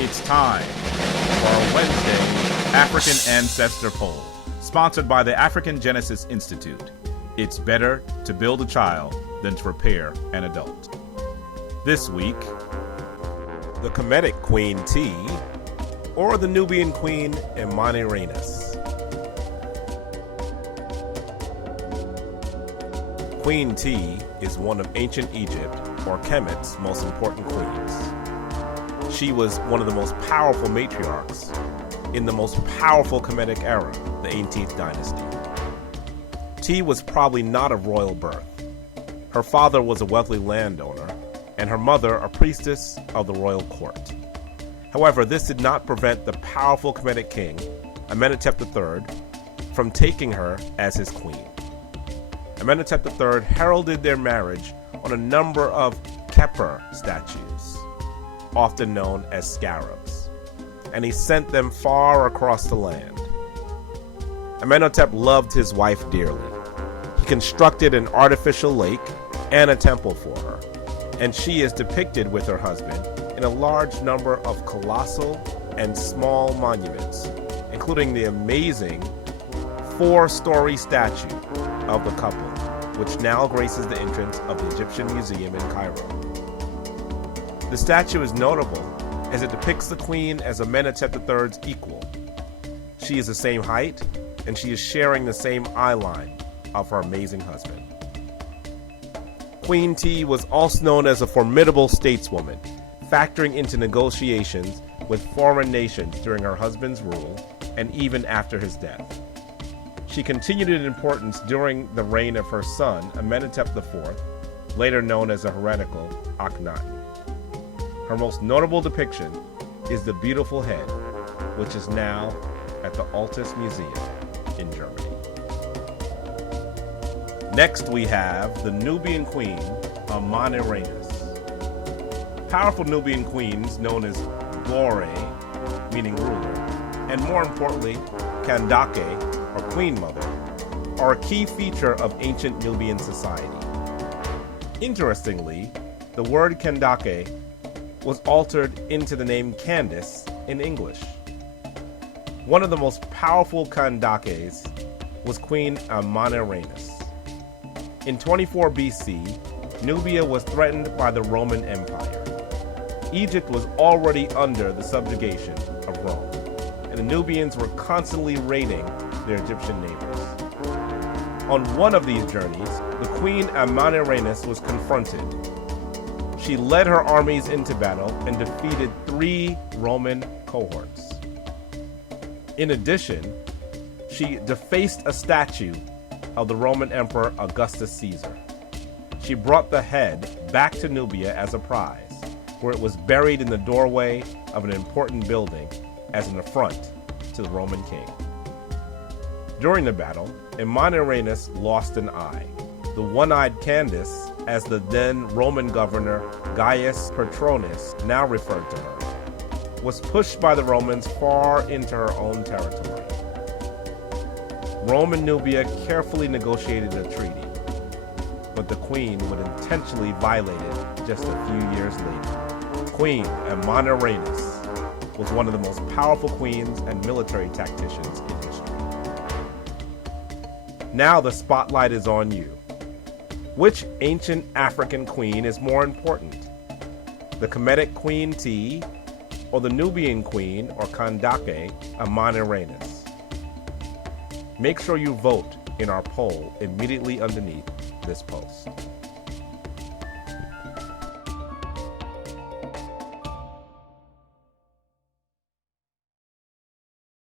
It's time for our Wednesday African Ancestor poll, sponsored by the African Genesis Institute. It's better to build a child than to repair an adult. This week, the Kemetic Queen Tiye, or the Nubian Queen Amanirenas. Queen Tiye is one of ancient Egypt, or Kemet's, most important queens. She was one of the most powerful matriarchs in the most powerful Kemetic era, the 18th dynasty. Tiye was probably not of royal birth. Her father was a wealthy landowner, and her mother a priestess of the royal court. However, this did not prevent the powerful Kemetic king, Amenhotep III, from taking her as his queen. Amenhotep III heralded their marriage on a number of Khepr statues, often known as scarabs, and he sent them far across the land. Amenhotep loved his wife dearly. He constructed an artificial lake and a temple for her, and she is depicted with her husband in a large number of colossal and small monuments, including the amazing 4-story statue of the couple, which now graces the entrance of the Egyptian Museum in Cairo. The statue is notable as it depicts the queen as Amenhotep III's equal. She is the same height, and she is sharing the same eye line of her amazing husband. Queen Tiye was also known as a formidable stateswoman, factoring into negotiations with foreign nations during her husband's rule and even after his death. She continued in importance during the reign of her son, Amenhotep IV, later known as the heretical Akhenaten. Her most notable depiction is the beautiful head, which is now at the Altes Museum in Germany. Next we have the Nubian Queen, Amanirenas. Powerful Nubian queens known as Gore, meaning ruler, and more importantly, Kandake, or Queen Mother, are a key feature of ancient Nubian society. Interestingly, the word Kandake was altered into the name Candace in English. One of the most powerful Kandakes was Queen Amanirenas. In 24 BC, Nubia was threatened by the Roman Empire. Egypt was already under the subjugation of Rome, and the Nubians were constantly raiding their Egyptian neighbors. On one of these journeys, the Queen Amanirenas was confronted. She led her armies into battle and defeated 3 Roman cohorts. In addition, she defaced a statue of the Roman Emperor Augustus Caesar. She brought the head back to Nubia as a prize, where it was buried in the doorway of an important building as an affront to the Roman king. During the battle, Amanirenas lost an eye. The one-eyed Candace, as the then Roman governor Gaius Petronius now referred to her, was pushed by the Romans far into her own territory. Rome and Nubia carefully negotiated a treaty, but the queen would intentionally violate it just a few years later. Queen Amanirenas was one of the most powerful queens and military tacticians in history. Now the spotlight is on you. Which ancient African queen is more important? The Kemetic Queen Tiye, or the Nubian Queen, or Kandake, Amanirenas? Make sure you vote in our poll immediately underneath this post.